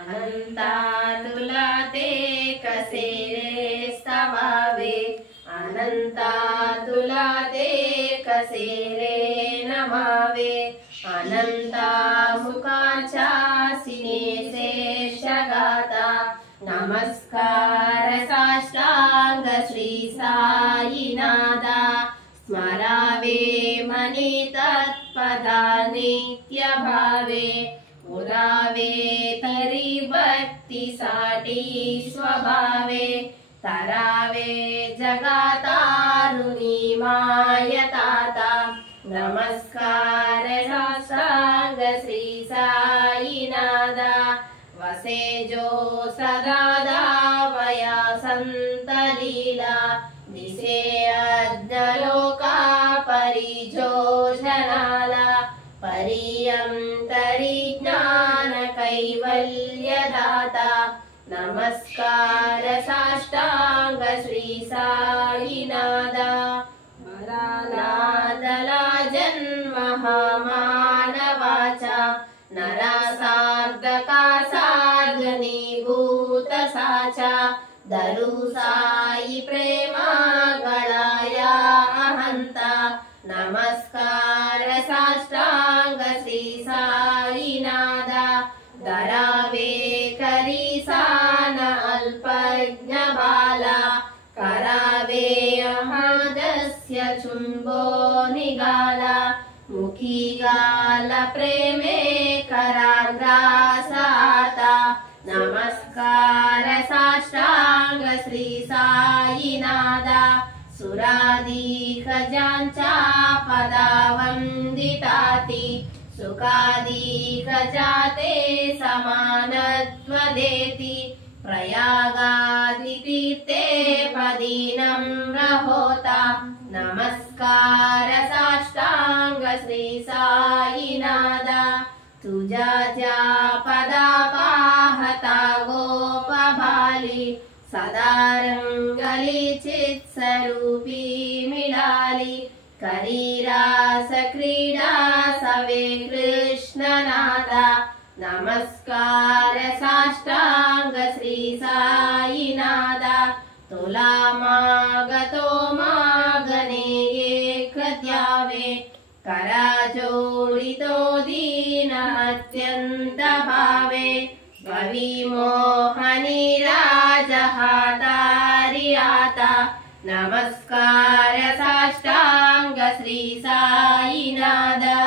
अनंता तुला ते कसे रे स्तवावे, अनंता तुला ते कसे रे नमावे, अनंता मुखाच्या सिनेचे शगाता, नमस्कार साष्टांग श्री साईनादा, स्मरावे मनी तत्पदा नित्य भावे, पुरावे तरी भक्तीसाठी स्वभावे, तरावे जगातारुणी मायताता, नमस्कार साष्टांग श्री साईनादा, वसे जो सदा दावया संत लीला, दिसे अज्ञलोका परिजो जनाला, परियंतरी ज्ञान कैवल्यदाता, नमस्कार साष्टांग श्री साईनादा, नादला जन्म हा मानवाचा, नरा सार्धका सार्धनीभूत साचा, धरू साई प्रेमा गळाया अहंता, नमस्कार साष्टांग श्री साईनादा, धरावे करी सान अल्पज्ञ बाला, करावे अहदस्य चुंबो निगाला, मुखी गाल प्रेमे कराग्रासाता, नमस्कार साष्टांग श्री साईनादा, सुरादीख ज्यांच्या पदावंदिताती, सुखादीख जाते समानत्व देती, प्रयागादि तीर्थे पदी नम्र होता, नमस्कार साष्टांग श्री साईनादा, तुझ्या ज्या पदा पाहता गोप भाली, सदा रंगली चित स्वरूपी मिळाली, करी रास क्रीडा सवे कृष्णनादा, नमस्कार साष्टांग श्री साईनादा, तुला मागतो मागणे एक द्यावे, करा जोडितो दीन अत्यंत भावे, भवी मोहनी राज हातारी आता, नमस्कार साष्टांग श्री साईनादा.